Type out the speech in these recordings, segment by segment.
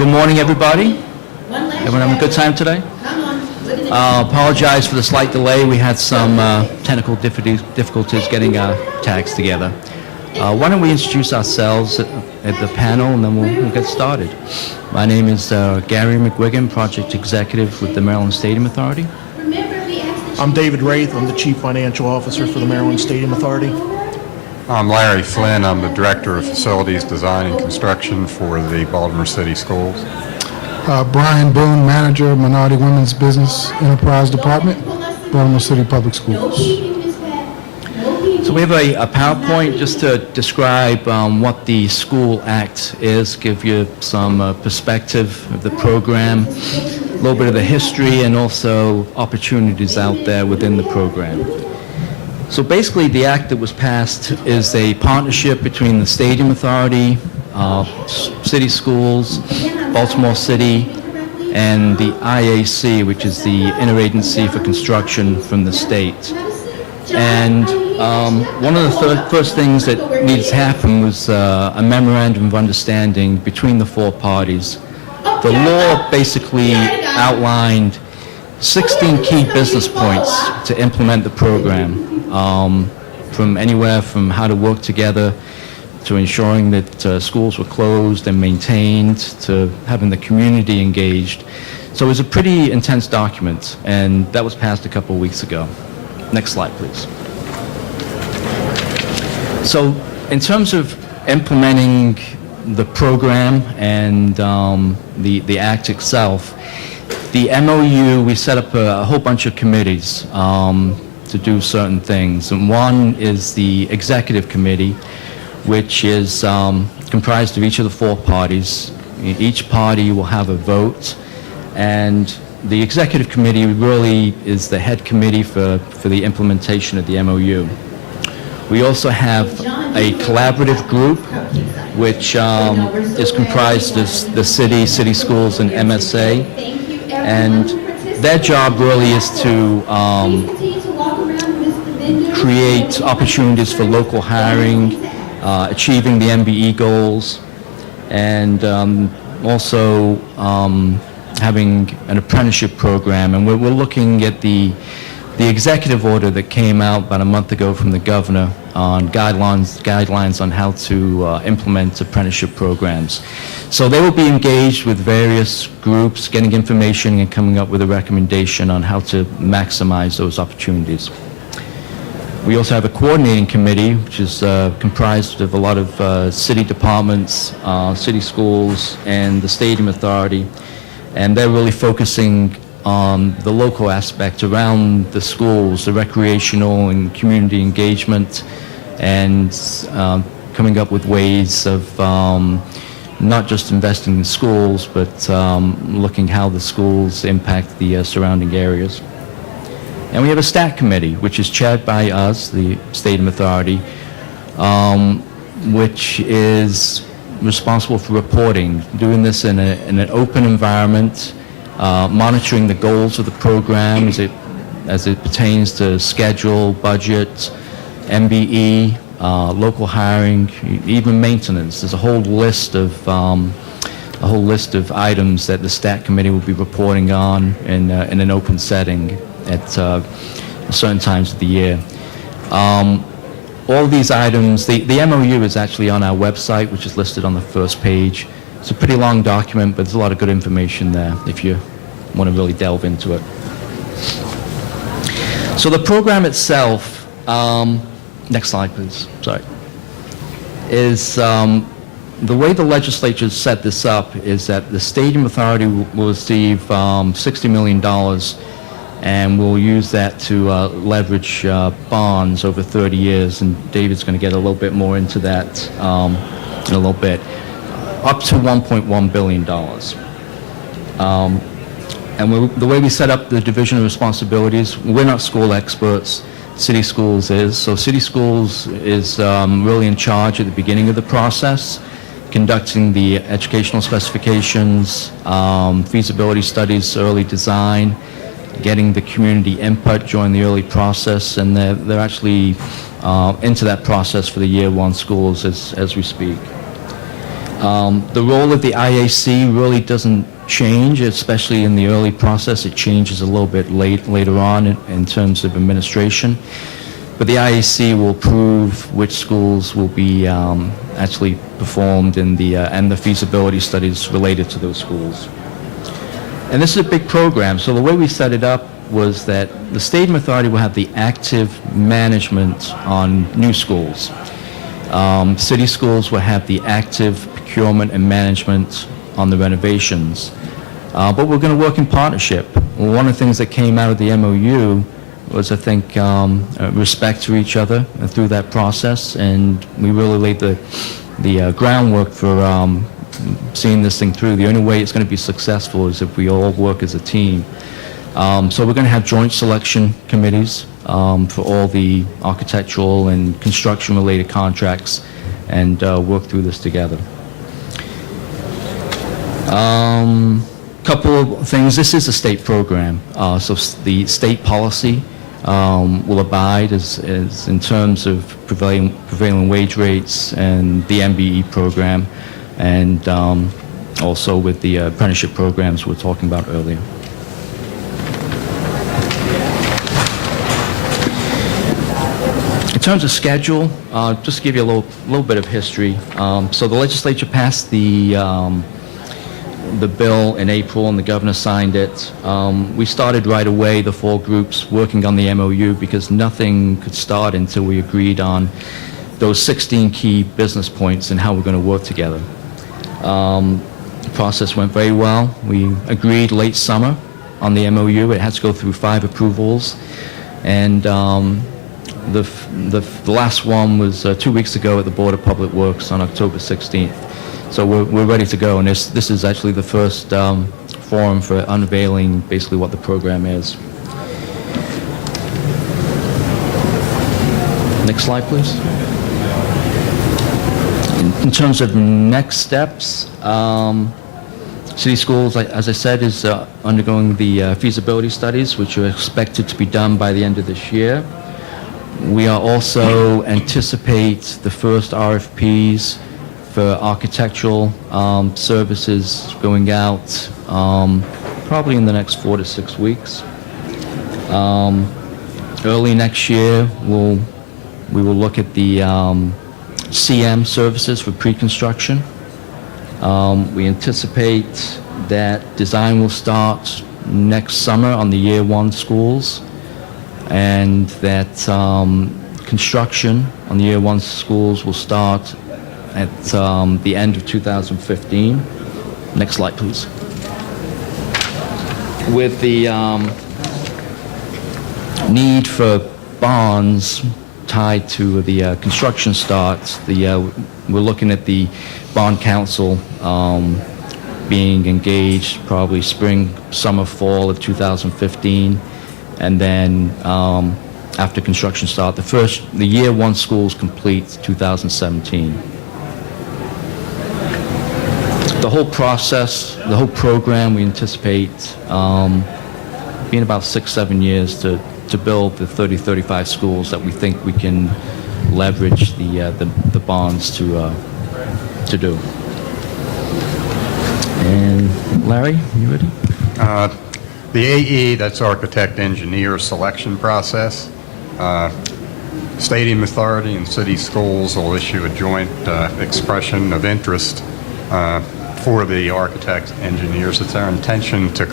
Good morning, everybody. Everyone having a good time today? Apologize for the slight delay. We had some technical difficulties getting our tags together. Why don't we introduce ourselves at the panel, and then we'll get started. My name is Gary McGuigan, Project Executive with the Maryland Stadium Authority. I'm David Wraith. I'm the Chief Financial Officer for the Maryland Stadium Authority. I'm Larry Flynn. I'm the Director of Facilities Design and Construction for the Baltimore City Schools. Brian Boone, Manager, Minority Women's Business Enterprise Department, Baltimore City Public Schools. So we have a PowerPoint just to describe what the School Act is, give you some perspective of the program, a little bit of the history, and also opportunities out there within the program. So basically, the act that was passed is a partnership between the Stadium Authority, city schools, Baltimore City, and the IAC, which is the Interagency for Construction from the state. And one of the first things that needed to happen was a memorandum of understanding between the four parties. The law basically outlined 16 key business points to implement the program, from anywhere from how to work together to ensuring that schools were closed and maintained to having the community engaged. So it was a pretty intense document, and that was passed a couple of weeks ago. Next slide, please. So in terms of implementing the program and the act itself, the MOU, we set up a whole bunch of committees to do certain things. And one is the executive committee, which is comprised of each of the four parties. Each party will have a vote, and the executive committee really is the head committee for the implementation of the MOU. We also have a collaborative group, which is comprised of the city schools, and MSA, and their job really is to create opportunities for local hiring, achieving the MBE goals, and also having an apprenticeship program. And we're looking at the executive order that came out about a month ago from the governor on guidelines on how to implement apprenticeship programs. So they will be engaged with various groups, getting information and coming up with a recommendation on how to maximize those opportunities. We also have a coordinating committee, which is comprised of a lot of city departments, city schools, and the Stadium Authority. And they're really focusing on the local aspect around the schools, the recreational and community engagement, and coming up with ways of not just investing in schools, but looking how the schools impact the surrounding areas. And we have a STAT committee, which is chaired by us, the Stadium Authority, which is responsible for reporting, doing this in an open environment, monitoring the goals of the program as it pertains to schedule, budget, MBE, local hiring, even maintenance. There's a whole list of items that the STAT committee will be reporting on in an open setting at certain times of the year. All these items, the MOU is actually on our website, which is listed on the first page. It's a pretty long document, but there's a lot of good information there if you want to really delve into it. So the program itself, next slide please, sorry, is the way the legislature set this up is that the Stadium Authority will receive $60 million, and we'll use that to leverage bonds over 30 years, and David's going to get a little bit more into that in a little bit, up to $1.1 billion. And the way we set up the division of responsibilities, we're not school experts, City Schools is. So City Schools is really in charge at the beginning of the process, conducting the educational specifications, feasibility studies, early design, getting the community input during the early process, and they're actually into that process for the year one schools as we speak. The role of the IAC really doesn't change, especially in the early process. It changes a little bit later on in terms of administration. But the IAC will approve which schools will be actually performed in and the feasibility studies related to those schools. And this is a big program, so the way we set it up was that the Stadium Authority will have the active management on new schools. City schools will have the active procurement and management on the renovations. But we're going to work in partnership. One of the things that came out of the MOU was, I think, respect to each other through that process, and we really laid the groundwork for seeing this thing through. The only way it's going to be successful is if we all work as a team. So we're going to have joint selection committees for all the architectural and construction-related contracts and work through this together. Couple of things. This is a state program, so the state policy will abide as in terms of prevailing wage rates and the MBE program, and also with the apprenticeship programs we were talking about earlier. In terms of schedule, just to give you a little bit of history. So the legislature passed the bill in April, and the governor signed it. We started right away, the 4 groups, working on the MOU because nothing could start until we agreed on those 16 key business points and how we're going to work together. The process went very well. We agreed late summer on the MOU. It had to go through 5 approvals, and the last one was 2 weeks ago at the Board of Public Works on October 16th. So we're ready to go, and this is actually the first forum for unveiling basically what the program is. Next slide, please. In terms of next steps, City Schools, as I said, is undergoing the feasibility studies, which are expected to be done by the end of this year. We are also anticipate the first RFPs for architectural services going out probably in the next 4 to 6 weeks. Early next year, we will look at the CM services for pre-construction. We anticipate that design will start next summer on the Year 1 schools, and that construction on the Year 1 schools will start at the end of 2015. Next slide, please. With the need for bonds tied to the construction starts, we're looking at the bond council being engaged probably spring, summer, fall of 2015, and then after construction start, the Year 1 schools complete 2017. The whole process, the whole program, we anticipate being about 6-7 years to build the 30-35 schools that we think we can leverage the bonds to do. And Larry, you ready? The AE, that's Architect Engineer Selection Process. Stadium Authority and City Schools will issue a joint expression of interest for the architects and engineers. It's our intention to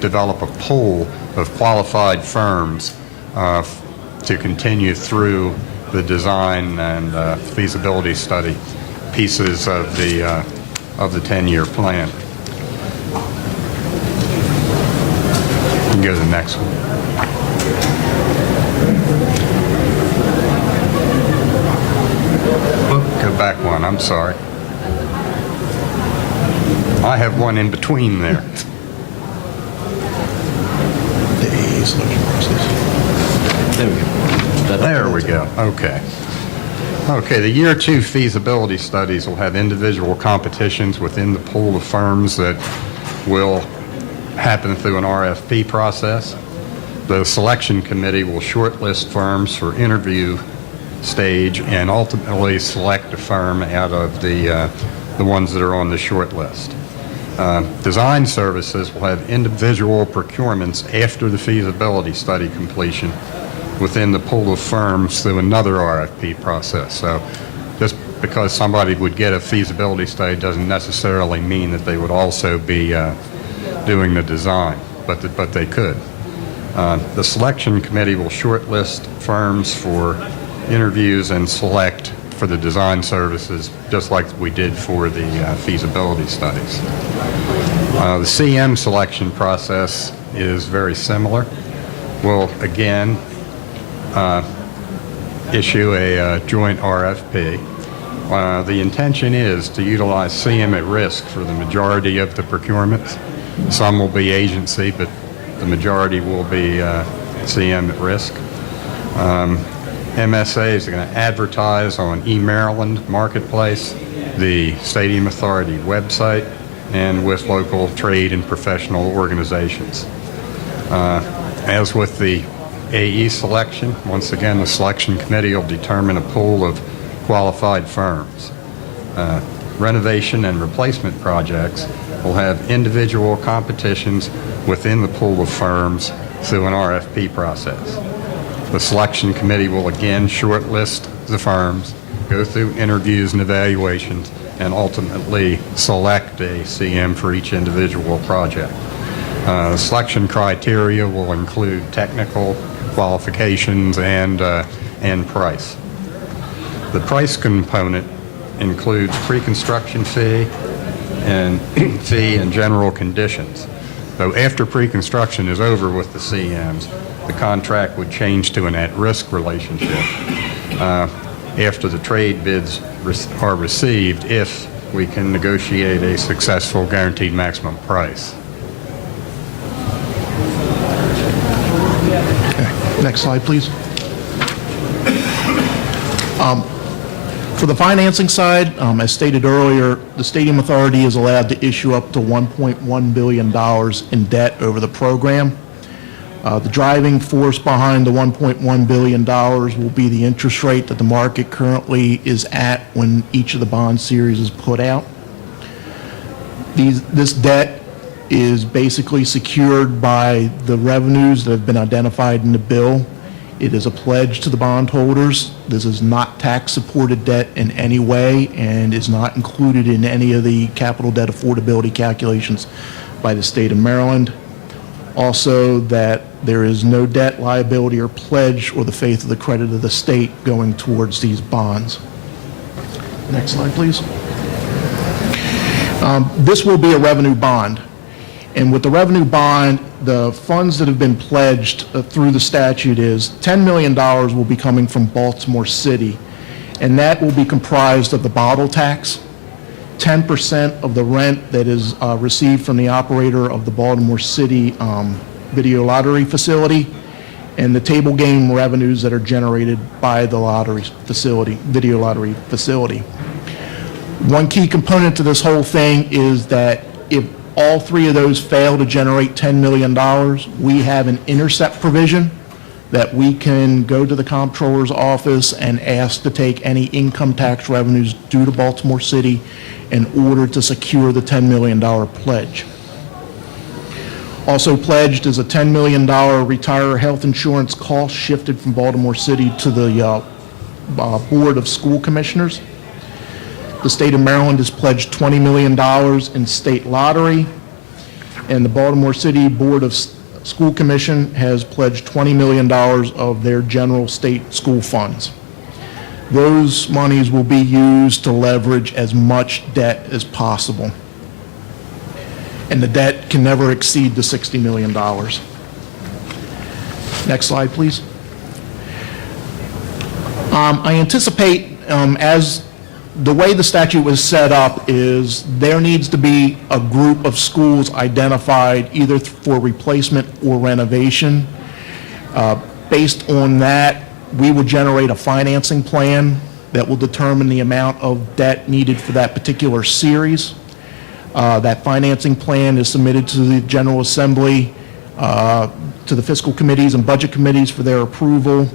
develop a pool of qualified firms to continue through the design and feasibility study pieces of the 10-year plan. You can go to the next one. Go back one, I'm sorry. I have one in between there. The AE selection process. There we go. There we go. Okay. Okay, the Year 2 feasibility studies will have individual competitions within the pool of firms that will happen through an RFP process. The selection committee will shortlist firms for interview stage and ultimately select a firm out of the the ones that are on the short list. Design services will have individual procurements after the feasibility study completion within the pool of firms through another RFP process. So just because somebody would get a feasibility study doesn't necessarily mean that they would also be doing the design, but they could. The selection committee will shortlist firms for interviews and select for the design services, just like we did for the feasibility studies. The CM selection process is very similar. We'll again issue a joint RFP. The intention is to utilize CM at risk for the majority of the procurements. Some will be agency, but the majority will be CM at risk. MSAs are going to advertise on eMaryland Marketplace, the Stadium Authority website, and with local trade and professional organizations. As with the AE selection, once again, the selection committee will determine a pool of qualified firms. Renovation and replacement projects will have individual competitions within the pool of firms through an RFP process. The selection committee will again shortlist the firms, go through interviews and evaluations, and ultimately select a CM for each individual project. The selection criteria will include technical qualifications and price. The price component includes pre-construction fee and general conditions. So after pre-construction is over with the CMs, the contract would change to an at-risk relationship after the trade bids are received if we can negotiate a successful guaranteed maximum price. Okay. Next slide, please. For the financing side, as stated earlier, the Stadium Authority is allowed to issue up to $1.1 billion in debt over the program. The driving force behind the $1.1 billion will be the interest rate that the market currently is at when each of the bond series is put out. This debt is basically secured by the revenues that have been identified in the bill. It is a pledge to the bondholders. This is not tax-supported debt in any way and is not included in any of the capital debt affordability calculations by the state of Maryland. Also, that there is no debt, liability, or pledge or the faith of the credit of the state going towards these bonds. Next slide, please. This will be a revenue bond. And with the revenue bond, the funds that have been pledged through the statute is $10 million will be coming from Baltimore City, and that will be comprised of the bottle tax, 10% of the rent that is received from the operator of the Baltimore City video lottery facility, and the table game revenues that are generated by the lottery facility, video lottery facility. One key component to this whole thing is that if all three of those fail to generate $10 million, we have an intercept provision that we can go to the comptroller's office and ask to take any income tax revenues due to Baltimore City in order to secure the $10 million pledge. Also pledged is a $10 million retirer health insurance cost shifted from Baltimore City to the Board of School Commissioners. The state of Maryland has pledged $20 million in state lottery, and the Baltimore City Board of School Commission has pledged $20 million of their general state school funds. Those monies will be used to leverage as much debt as possible. And the debt can never exceed the $60 million. Next slide, please. I anticipate, as the way the statute was set up is there needs to be a group of schools identified either for replacement or renovation. Based on that, we will generate a financing plan that will determine the amount of debt needed for that particular series. That financing plan is submitted to the General Assembly, to the fiscal committees and budget committees for their approval.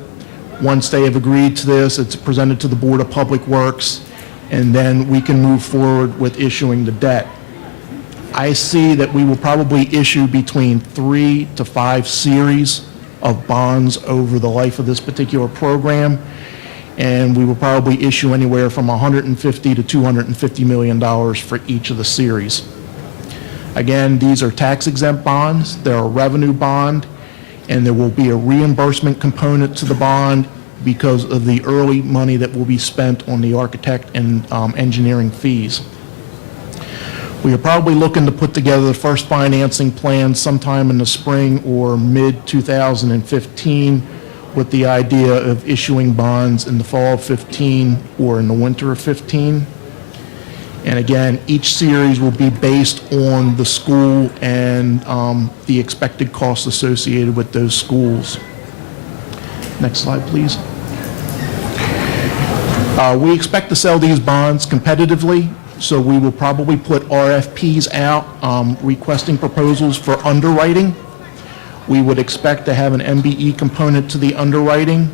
Once they have agreed to this, it's presented to the Board of Public Works, and then we can move forward with issuing the debt. I see that we will probably issue between 3 to 5 series of bonds over the life of this particular program, and we will probably issue anywhere from $150 to $250 million for each of the series. Again, these are tax-exempt bonds, they're a revenue bond, and there will be a reimbursement component to the bond because of the early money that will be spent on the architect and engineering fees. We are probably looking to put together the first financing plan sometime in the spring or mid-2015 with the idea of issuing bonds in the fall of 15 or in the winter of 15. And again, each series will be based on the school and the expected costs associated with those schools. Next slide, please. We expect to sell these bonds competitively, so we will probably put RFPs out requesting proposals for underwriting. We would expect to have an MBE component to the underwriting.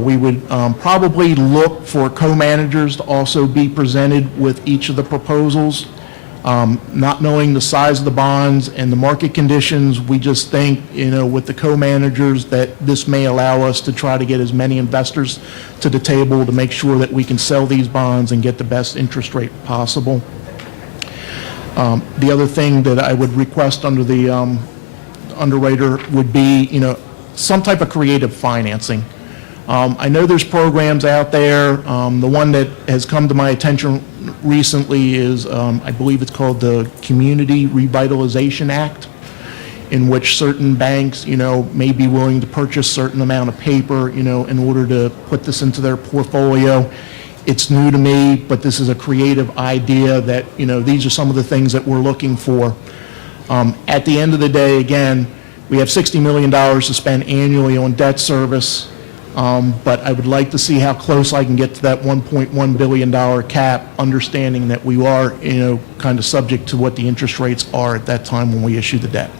We would probably look for co-managers to also be presented with each of the proposals. Not knowing the size of the bonds and the market conditions, we just think, with the co-managers that this may allow us to try to get as many investors to the table to make sure that we can sell these bonds and get the best interest rate possible. The other thing that I would request under the underwriter would be, some type of creative financing. I know there's programs out there. The one that has come to my attention recently is, I believe it's called the Community Revitalization Act, in which certain banks, may be willing to purchase certain amount of paper, in order to put this into their portfolio. It's new to me, but this is a creative idea that, these are some of the things that we're looking for. At the end of the day, again, we have $60 million to spend annually on debt service. But I would like to see how close I can get to that $1.1 billion cap, understanding that we are, kind of subject to what the interest rates are at that time when we issue the debt.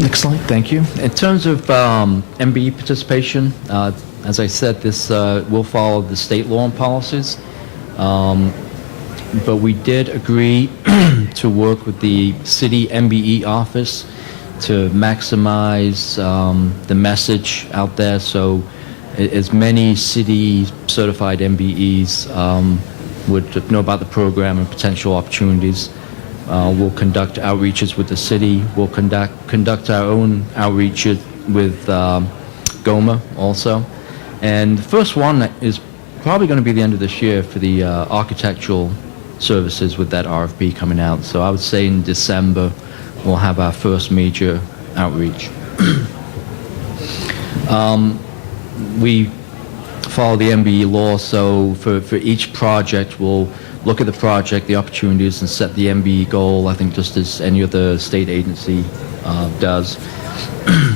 Next slide. Thank you. In terms of MBE participation, as I said, this will follow the state law and policies. But we did agree to work with the city MBE office to maximize the message out there, so as many city certified MBEs would know about the program and potential opportunities. We'll conduct outreaches with the city. We'll conduct our own outreach with GOMA also. And the first one is probably going to be the end of this year for the architectural services with that RFP coming out. So I would say in December we'll have our first major outreach. We follow the MBE law, so for each project we'll look at the project, the opportunities, and set the MBE goal, I think just as any other state agency does.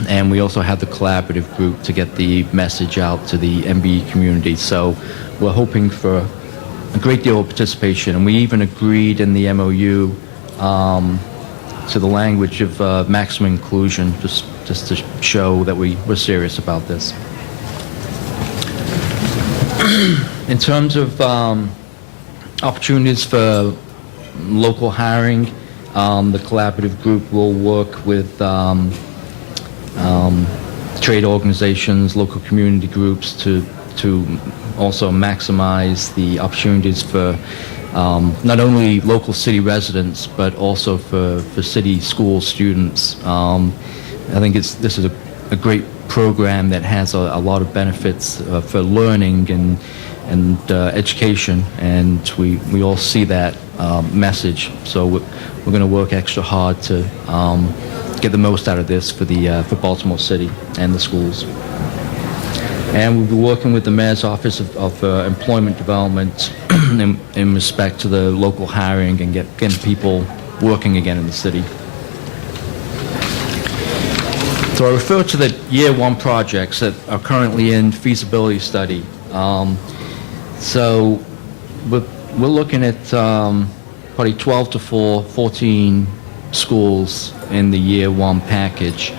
And we also have the collaborative group to get the message out to the MBE community. So we're hoping for a great deal of participation, and we even agreed in the MOU to the language of maximum inclusion, just to show that we're serious about this. In terms of opportunities for local hiring, the collaborative group will work with trade organizations, local community groups to also maximize the opportunities for not only local city residents, but also for city school students. I think this is a great program that has a lot of benefits for learning and education, and we all see that message. So we're going to work extra hard to get the most out of this for Baltimore City and the schools. And we'll be working with the Mayor's Office of Employment Development in respect to the local hiring and getting people working again in the city. So I refer to the year one projects that are currently in feasibility study. So we're looking at probably 12 to 14 schools in the year one package.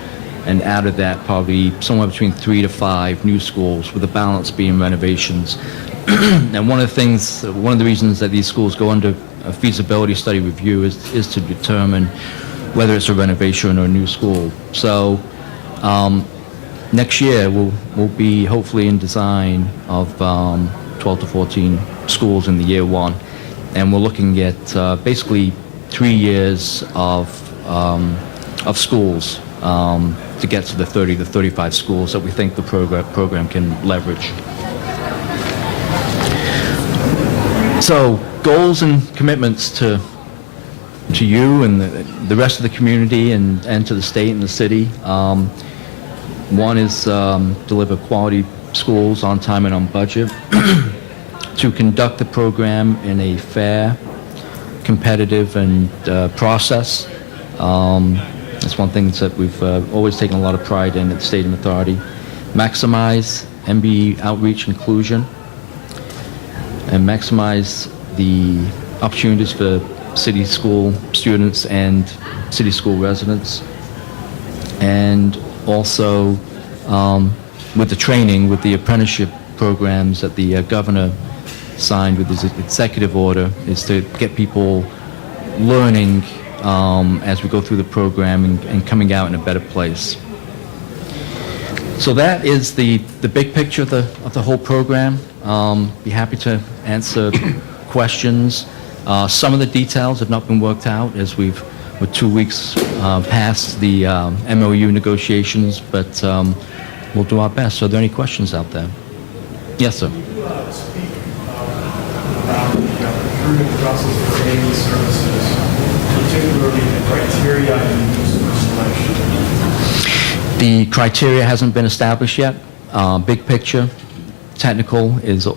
and out of that, probably somewhere between 3 to 5 new schools, with the balance being renovations. And one of the reasons that these schools go under a feasibility study review is to determine whether it's a renovation or a new school. So next year we'll be hopefully in design of 12 to 14 schools in the year one, and we're looking at basically 3 years of schools to get to the 30 to 35 schools that we think the program can leverage. So goals and commitments to you and the rest of the community and to the state and the city. One is deliver quality schools on time and on budget. To conduct the program in a fair, competitive, and process. That's one thing that we've always taken a lot of pride in at the Stadium Authority. Maximize MBE outreach inclusion, and maximize the opportunities for city school students and city school residents. And also with the training, with the apprenticeship programs that the governor signed with his executive order, is to get people learning as we go through the program and coming out in a better place. So that is the big picture of the whole program. Be happy to answer questions. Some of the details have not been worked out as we're 2 weeks past the MOU negotiations, but we'll do our best. So are there any questions out there? Yes, sir. About the recruitment process for aid services, particularly the criteria and use for selection. The criteria hasn't been established yet. Big picture, technical is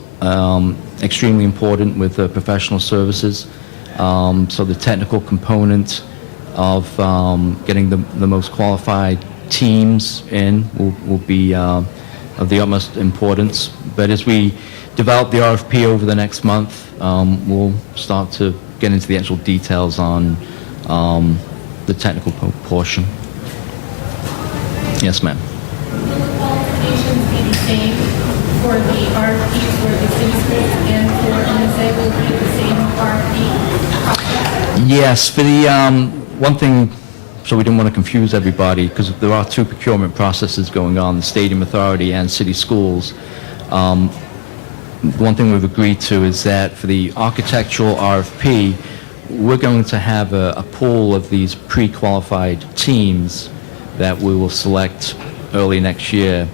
extremely important with professional services. So the technical component of getting the most qualified teams in will be of the utmost importance. But as we develop the RFP over the next month, we'll start to get into the actual details on the technical portion. Yes, ma'am. Will the qualifications be the same for the RFP for the city schools and for MSA? Will it be the same RFP process? Yes, for the one thing, so we didn't want to confuse everybody, because there are two procurement processes going on, the Stadium Authority and city schools. One thing we've agreed to is that for the architectural RFP, we're going to have a pool of these pre-qualified teams that we will select early next year,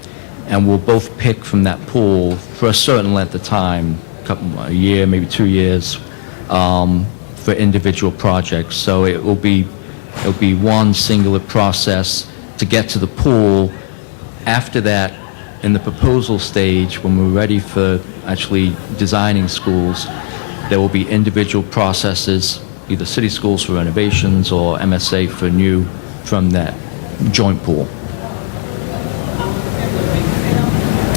and we'll both pick from that pool for a certain length of time, a year, maybe 2 years, for individual projects. So it'll be one singular process to get to the pool. After that, in the proposal stage, when we're ready for actually designing schools, there will be individual processes, either city schools for renovations or MSA for new, from that joint pool.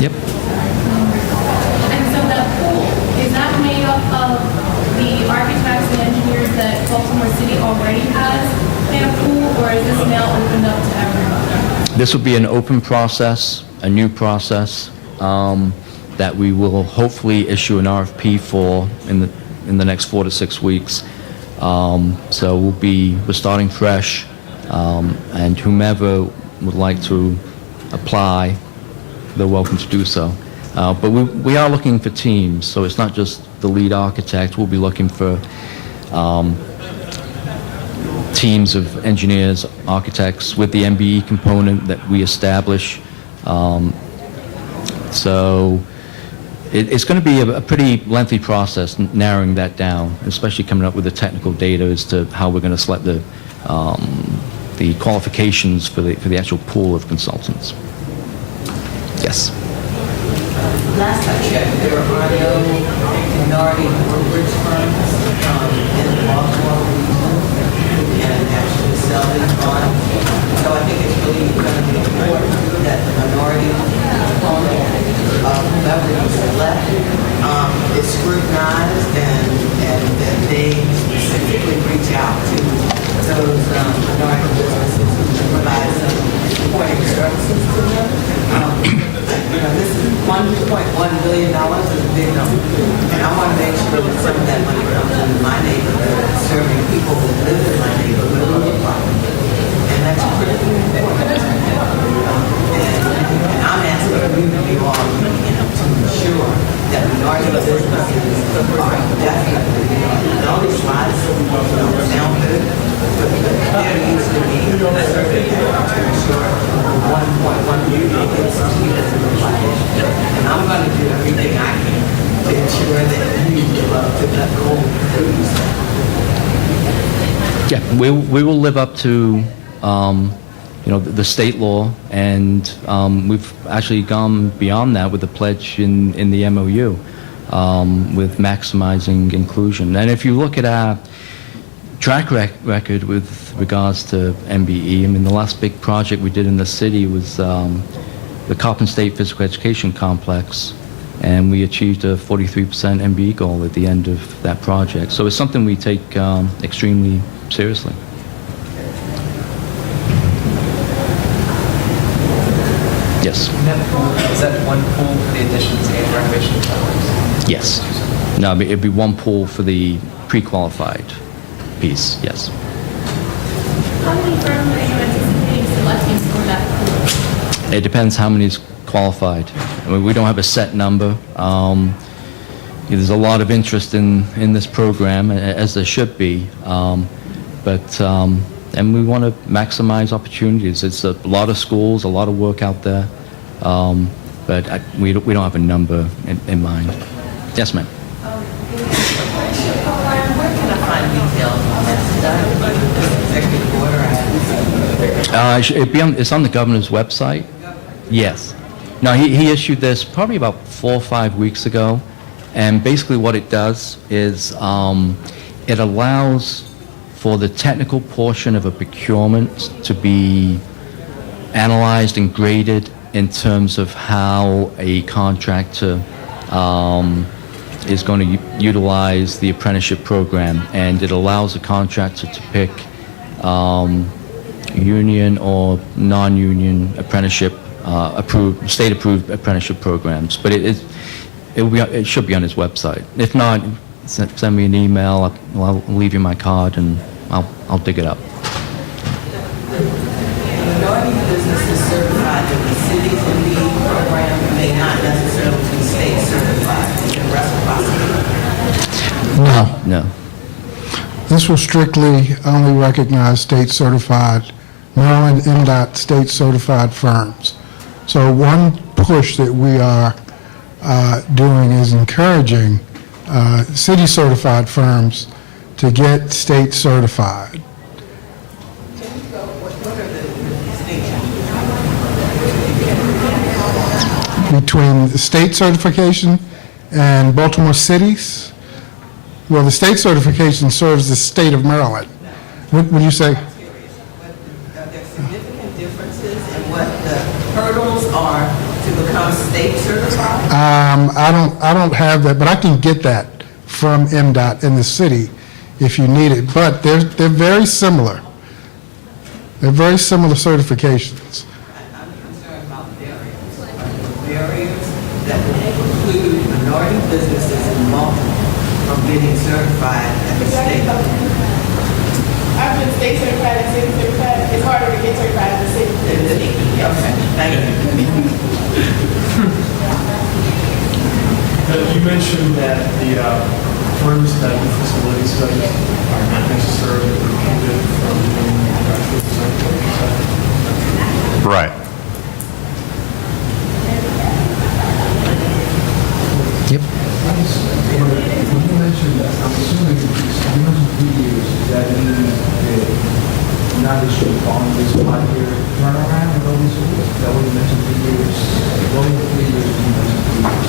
Yep. And so that pool, is that made up of the architects and engineers that Baltimore City already has in a pool, or is this now opened up to everyone? This will be an open process, a new process that we will hopefully issue an RFP for in the next 4 to 6 weeks. So we're starting fresh, and whomever would like to apply, they're welcome to do so. But we are looking for teams, so it's not just the lead architect. We'll be looking for teams of engineers, architects with the MBE component that we establish. So it's going to be a pretty lengthy process narrowing that down, especially coming up with the technical data as to how we're going to select the qualifications for the actual pool of consultants. Yes. Last I checked, there are no minority brokerage firms in the Baltimore region who can actually sell these bonds. So I think it's really going to be important that the minority component of whoever you select is scrutinized and that they specifically reach out to those minority businesses who can provide some supporting services to them. This is $1.1 billion is a big number. And I want to make sure that some of that money comes into my neighborhood, serving people that live in my neighborhood on the property. And that's critically important. And I'm asking you all, to ensure that minority businesses are definitely, not only slides sound good, but there needs to be a survey to ensure 1.1 million gets treated as a violation. And I'm going to do everything I can to ensure that you live up to that goal. Yeah, we will live up to, the state law, and we've actually gone beyond that with the pledge in the MOU, with maximizing inclusion. And if you look at our track record with regards to MBE, I mean, the last big project we did in the city was the Coppin State Physical Education Complex, and we achieved a 43% MBE goal at the end of that project. So it's something we take extremely seriously. Yes. Is that one pool for the additions and renovations? Yes. No, it'd be one pool for the pre-qualified piece, yes. How many firms are you anticipating selecting for that pool? It depends how many is qualified. I mean, we don't have a set number. There's a lot of interest in this program, as there should be. And we want to maximize opportunities. It's a lot of schools, a lot of work out there, but we don't have a number in mind. Yes, ma'am. Where can I find details on this executive order? It's on the governor's website. Yes. No, he issued this probably about 4 or 5 weeks ago, and basically what it does is it allows for the technical portion of a procurement to be analyzed and graded in terms of how a contractor is going to utilize the apprenticeship program, and it allows a contractor to pick union or non-union apprenticeship state-approved apprenticeship programs. But it should be on his website. If not, send me an email. I'll leave you my card, and I'll dig it up. Minority businesses certified in the city's MBE program may not necessarily be state certified in the reciprocity. No. No. This will strictly only recognize state-certified, Maryland MDOT state-certified firms. So one push that we are doing is encouraging city-certified firms to get state-certified. What are the distinctions? Between the state certification and Baltimore cities? Well, the state certification serves the state of Maryland. What would you say? Are there significant differences in what the hurdles are to become state certified? I don't have that, but I can get that from MDOT in the city if you need it. But they're very similar. They're very similar certifications. I'm concerned about barriers. Are there barriers that would preclude minority businesses in Baltimore from getting certified at the state? I've been state certified and city certified. It's harder to get certified in the city than the state. Okay, thank you. You mentioned that the firms that do feasibility studies are not necessarily precluded from doing graduate design work. Right. Yep. When you mentioned that, I'm assuming you mentioned 3 years, that means now they should follow this 5-year turnaround with all these schools? That what you mentioned 3 years? What were the 3 years when you mentioned 3 years?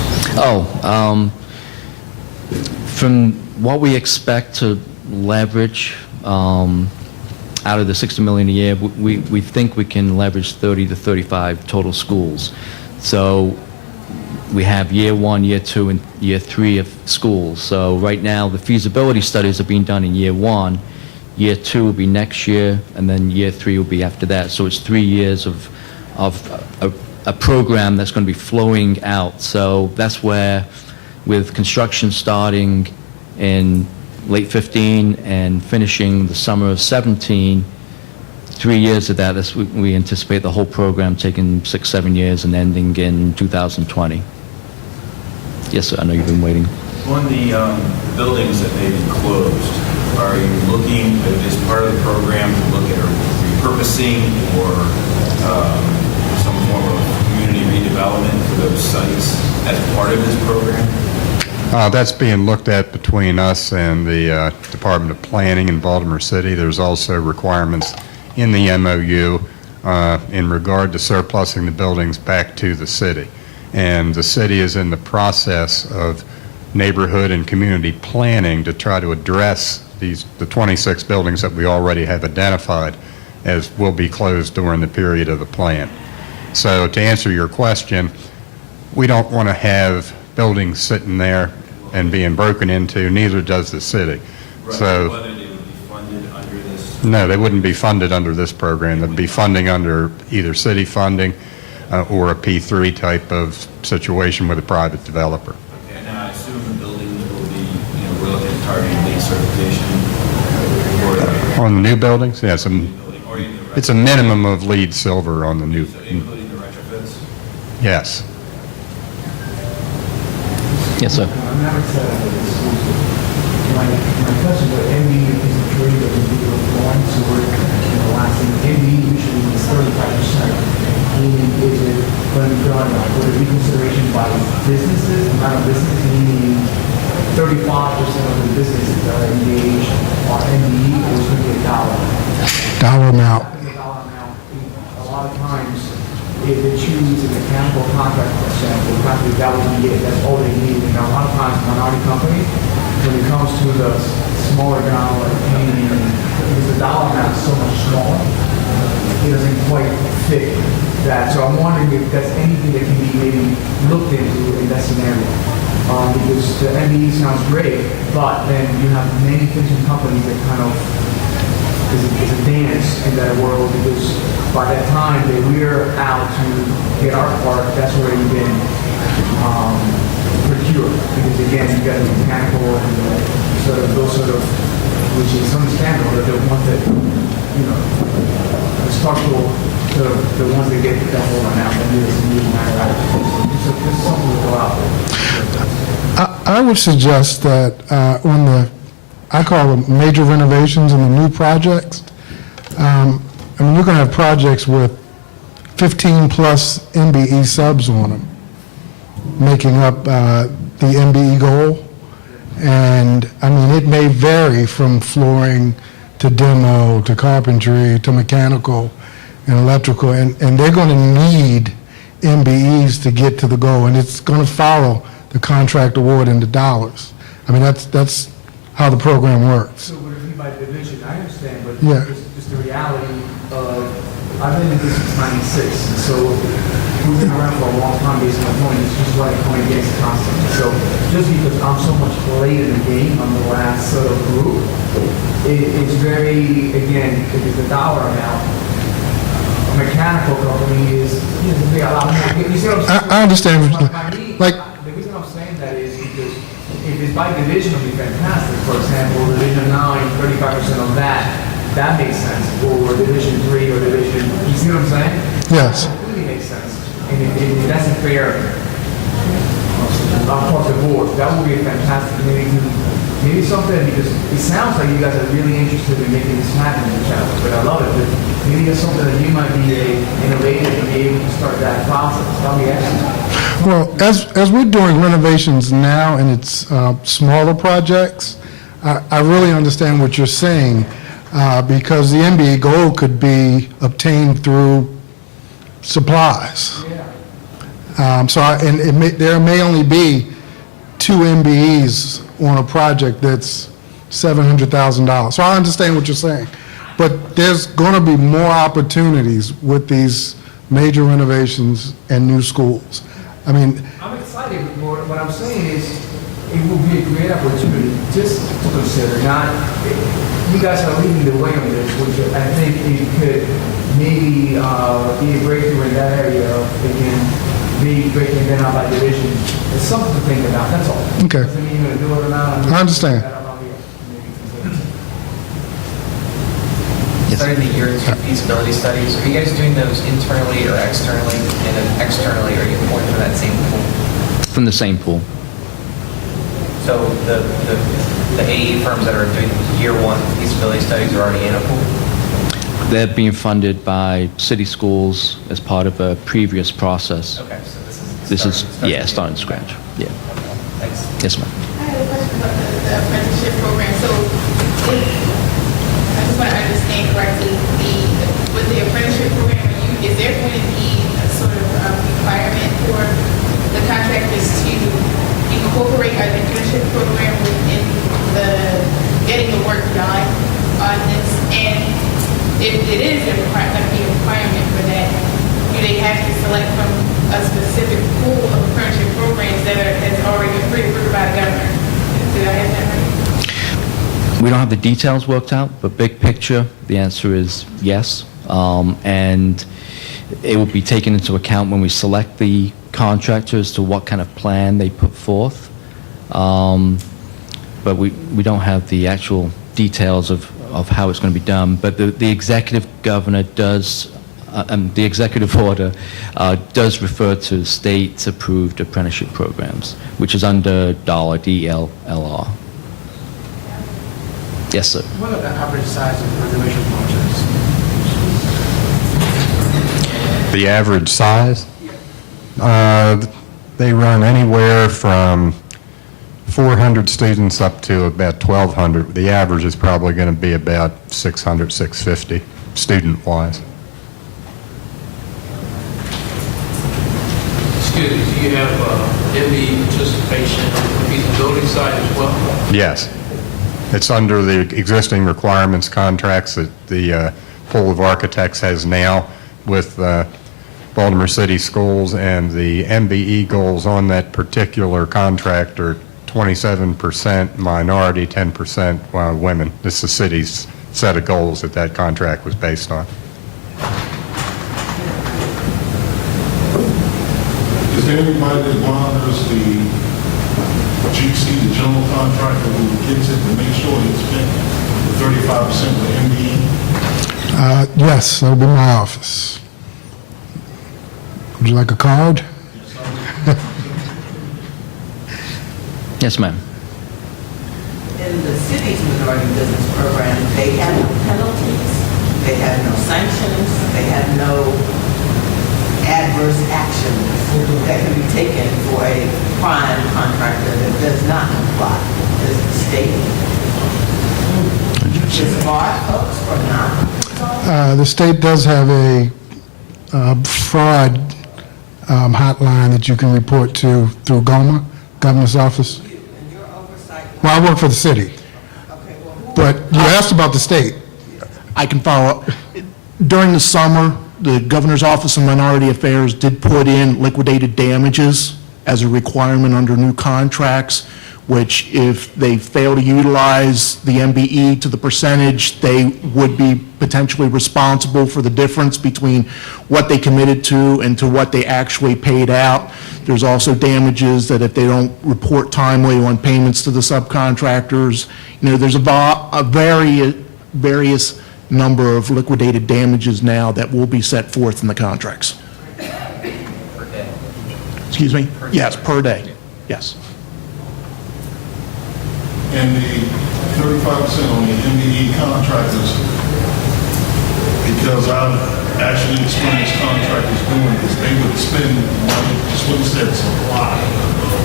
From what we expect to leverage out of the $60 million a year, we think we can leverage 30 to 35 total schools. So we have year 1, year 2, and year 3 of schools. So right now, the feasibility studies are being done in year 1. Year 2 will be next year, and then year 3 will be after that. So it's 3 years of of a program that's going to be flowing out. So that's where, with construction starting in late 15 and finishing the summer of 17, 3 years of that, we anticipate the whole program taking 6-7 years and ending in 2020. Yes, sir, I know you've been waiting. On the buildings that may be closed, are you looking, as part of the program, to look at repurposing or some form of community redevelopment for those sites as part of this program? That's being looked at between us and the Department of Planning in Baltimore City. There's also requirements in the MOU in regard to surplusing the buildings back to the city. And the city is in the process of neighborhood and community planning to try to address the 26 buildings that we already have identified as will be closed during the period of the plan. So to answer your question, we don't want to have buildings sitting there and being broken into, neither does the city. Right. So Whether they would be funded under this? no, they wouldn't be funded under this program. They'd be funding under either city funding or a P3 type of situation with a private developer. Okay, and I assume the buildings will be, we're looking at targeting LEED certification On the new buildings, yes, or even the it's a minimum of LEED silver on the new, including the retrofits? yes. Yes, sir. I'm not excited about this school. My question was, MBE is a trade that we do going to work in the last thing. MBE usually is 35%. Meaning, is it going to be done with a reconsideration by businesses, not a business, meaning 35% of the businesses that are engaged are MBE, or it's going to be a dollar? Dollar amount. A dollar amount. A lot of times, if they choose a mechanical contract, for example, practically that would be it. That's all they need. And a lot of times, minority companies, when it comes to the smaller dollar paying, because the dollar amount is so much smaller, it doesn't quite fit that. So I'm wondering if there's anything that can be maybe looked into in that scenario. Because the MBE sounds great, but then you have many different companies that kind of is a dance in that world, because by that time that we're out to get our part, that's already been procured. Because again, you got the mechanical and those sort of, which is understandable, that the ones that, the structural, the ones that get that whole amount, and there's a new matter. So this is something to go out there. I would suggest that on the, I call them major renovations and the new projects, you're going to have projects with 15 plus MBE subs on them, making up the MBE goal. And it may vary from flooring to demo to carpentry to mechanical and electrical, and they're going to need MBEs to get to the goal, and it's going to follow the contract award into dollars. That's how the program works. So would it be by division? I understand, but Yeah. just the reality of, I've been in this since '96, so we've been around for a long time based on my point. It's just what I come against constantly. So just because I'm so much late in the game on the last sort of group, it's very, again, if it's a dollar amount, a mechanical company is, they a lot more. You see what I'm saying? I understand. The reason I'm saying that is because if it's by division, it'll be fantastic. For example, Division 9, 35% of that makes sense. Or Division 3 or Division, you see what I'm saying? Yes. That completely makes sense. And if that's a fair across the board, that would be a fantastic, maybe something, because it sounds like you guys are really interested in making this happen in the challenge, but I love it. But maybe it's something that you might be innovative and be able to start that process. That'll be excellent. Well, as we're doing renovations now and it's smaller projects, I really understand what you're saying, because the MBA goal could be obtained through supplies. There may only be 2 MBEs on a project that's $700,000. So I understand what you're saying. But there's going to be more opportunities with these major renovations and new schools. I'm excited, but what I'm saying is it will be a great opportunity just to consider. You guys are leading the way on this, which I think it could maybe be a breakthrough in that area of thinking, maybe breaking them out by division. It's something to think about, that's all. Okay. Doesn't mean you're gonna do it or not. I understand. Starting the year two feasibility studies, are you guys doing those internally or externally? And then externally, are you pulling from that same pool? From the same pool. So the AE firms that are doing year one feasibility studies are already in a pool? They're being funded by city schools as part of a previous process. Okay, so This is, yeah, starting from scratch. Yeah. Thanks. Yes, ma'am. I have a question about the apprenticeship program. So, I just want to understand correctly, with the apprenticeship program, is there going to be a sort of requirement for the contractors to incorporate an apprenticeship program within the getting the work done on this? And if it is going to be a requirement for that, do they have to select from a specific pool of apprenticeship programs that has already been pre-approved by the governor? Did I have that right? We don't have the details worked out, but big picture, the answer is yes. And it will be taken into account when we select the contractors to what kind of plan they put forth. But we don't have the actual details of how it's going to be done. But the executive governor does, the executive order does refer to state-approved apprenticeship programs, which is under DLR. Yes, sir. What are the average size of renovation projects? The average size? They run anywhere from 400 students up to about 1,200. The average is probably going to be about 600, 650 student-wise. Excuse me, do you have ME participation on the feasibility side as well? Yes. It's under the existing requirements contracts that the pool of architects has now with Baltimore City Schools, and the MBE goals on that particular contract are 27% minority, 10% women. This is the city's set of goals that contract was based on. Is there anybody that monitors the GC, the general contractor, who gets it to make sure he spent the 35% with MBE? Yes, that'll be my office. Would you like a card? Yes, ma'am. In the city's minority business program, they have no penalties, they have no sanctions, they have no adverse actions that can be taken for a prime contractor that does not comply. Does the state? Is BART folks or not? The state does have a fraud hotline that you can report to through GOMA, Governor's Office. And your oversight. Well, I work for the city, Okay, well, who but you asked about the state. I can follow up. During the summer, the Governor's Office of Minority Affairs did put in liquidated damages as a requirement under new contracts, which if they fail to utilize the MBE to the percentage, they would be potentially responsible for the difference between what they committed to and to what they actually paid out. There's also damages that if they don't report timely on payments to the subcontractors, there's a various number of liquidated damages now that will be set forth in the contracts. Per day. Excuse me? Yes, per day. Yes. And the 35% on the MBE contractors, because I've actually experienced contractors doing this, they would spend money, just what he said, supply,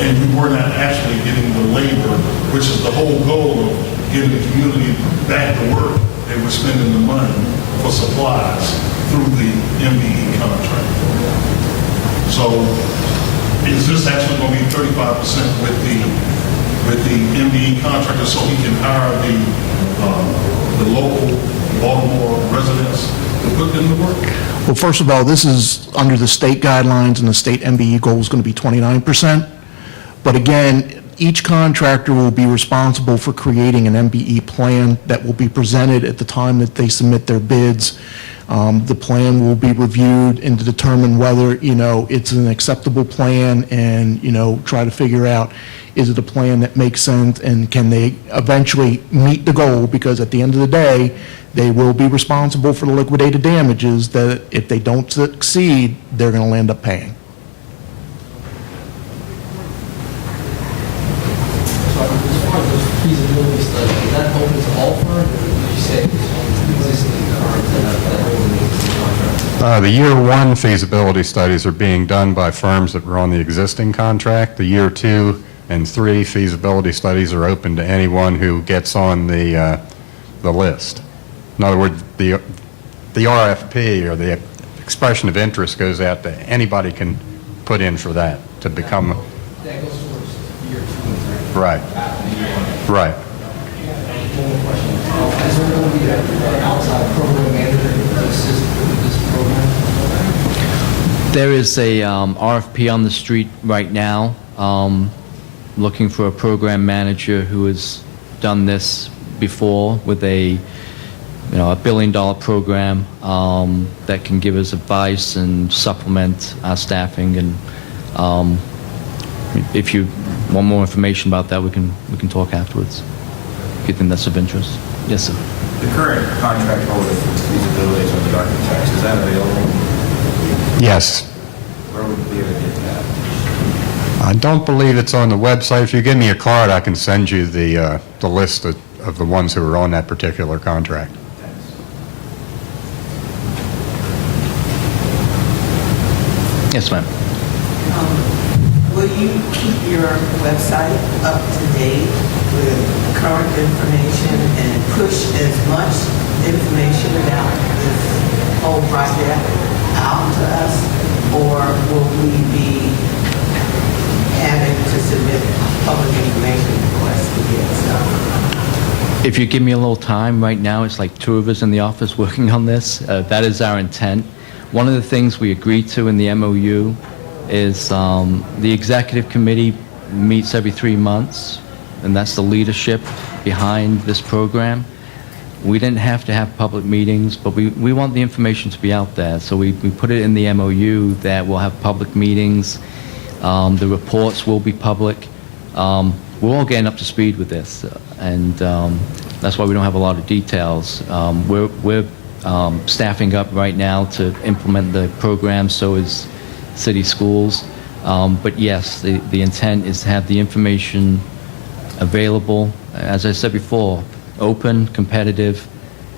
and you were not actually getting the labor, which is the whole goal of getting the community back to work. They were spending the money for supplies through the MBE contract. So is this actually going to be 35% with the MBE contractor so he can hire the local Baltimore residents to put them to work? Well, first of all, this is under the state guidelines, and the state MBE goal is going to be 29%. But again, each contractor will be responsible for creating an MBE plan that will be presented at the time that they submit their bids. The plan will be reviewed and to determine whether, it's an acceptable plan and, try to figure out, is it a plan that makes sense and can they eventually meet the goal? Because at the end of the day, they will be responsible for the liquidated damages that if they don't succeed, they're going to end up paying. So as far as those feasibility studies, is that open to all firms, or did you say it's only existing firms that hold the contract? The year one feasibility studies are being done by firms that were on the existing contract. The year 2 and 3 feasibility studies are open to anyone who gets on the list. In other words, the RFP or the expression of interest goes out to anybody can put in for that to become. That goes towards year 2 and 3. Right. After year 1. Right. One more question. Is there going to be an outside program manager to assist with this program? There is a RFP on the street right now, looking for a program manager who has done this before with a $1 billion program that can give us advice and supplement our staffing. And if you want more information about that, we can talk afterwards. If you think that's of interest. Yes, sir. The current contract holder for feasibilities of the architects, is that available? Yes. Where would we be able to get that? I don't believe it's on the website. If you give me a card, I can send you the list of the ones who are on that particular contract. Yes, ma'am. Will you keep your website up to date with current information and push as much information about this whole project out to us? Or will we be having to submit public information requests to get stuff? If you give me a little time, right now it's like 2 of us in the office working on this. That is our intent. One of the things we agreed to in the MOU is the executive committee meets every 3 months, and that's the leadership behind this program. We didn't have to have public meetings, but we want the information to be out there. So we put it in the MOU that we'll have public meetings. The reports will be public. We're all getting up to speed with this, and that's why we don't have a lot of details. We're staffing up right now to implement the program, so is city schools. But yes, the intent is to have the information available, as I said before, open, competitive,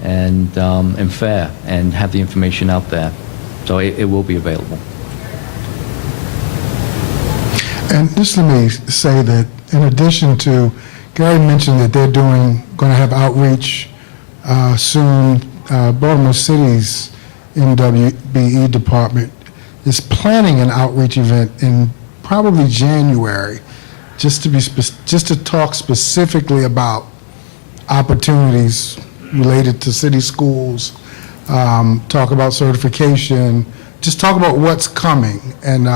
and fair, and have the information out there. So it will be available. And just let me say that in addition to, Gary mentioned that they're going to have outreach soon. Baltimore City's NWBE department is planning an outreach event in probably January, just to talk specifically about opportunities related to city schools, talk about certification, just talk about what's coming, and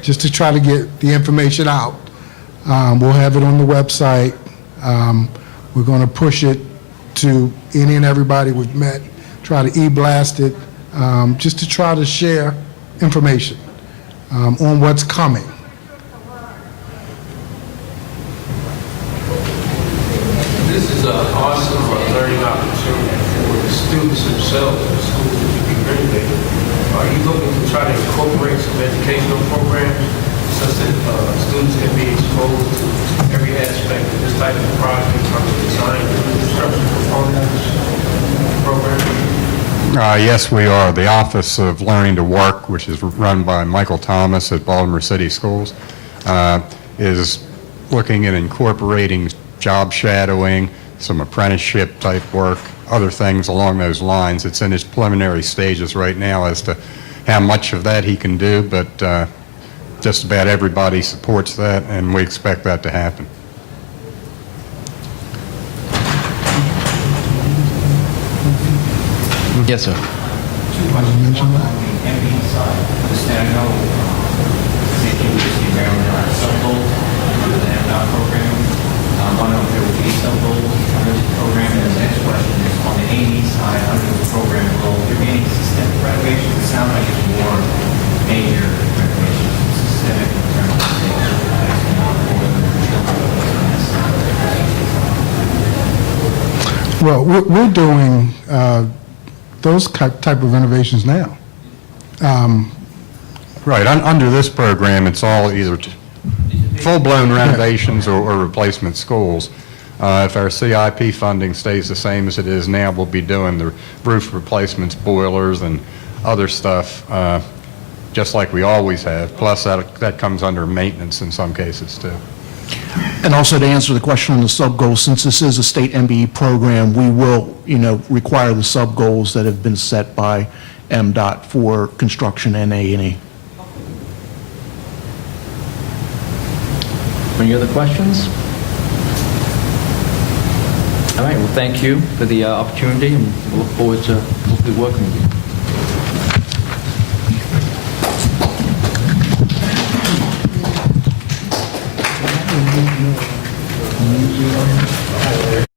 just to try to get the information out. We'll have it on the website. We're going to push it to any and everybody we've met, try to e-blast it, just to try to share information on what's coming. This is an awesome learning opportunity for the students themselves, the schools that you can bring there. Are you looking to try to incorporate some educational programs such that students can be exposed to every aspect of this type of project, from the design to the construction components program? Yes, we are. The Office of Learning to Work, which is run by Michael Thomas at Baltimore City Schools, is looking at incorporating job shadowing, some apprenticeship type work, other things along those lines. It's in its preliminary stages right now as to how much of that he can do, but just about everybody supports that, and we expect that to happen. Yes, sir. 2 questions. One on the MBE side. Understand, I know CQ was just barely on some goals under the MDOT program. I want to know if there will be some goals under the program. And the next question is on the AE side, under the program goal, there be any systemic Well, we're doing those type of renovations now. Right, under this program, it's all either full-blown renovations or replacement schools. If our CIP funding stays the same as it is now, we'll be doing the roof replacements, boilers, and other stuff, just like we always have, plus that comes under maintenance in some cases, too. And also to answer the question on the sub-goals, since this is a state MBE program, we will, require the sub-goals that have been set by MDOT for construction and A&E. Any other questions? All right, well, thank you for the opportunity, and we look forward to hopefully working with you.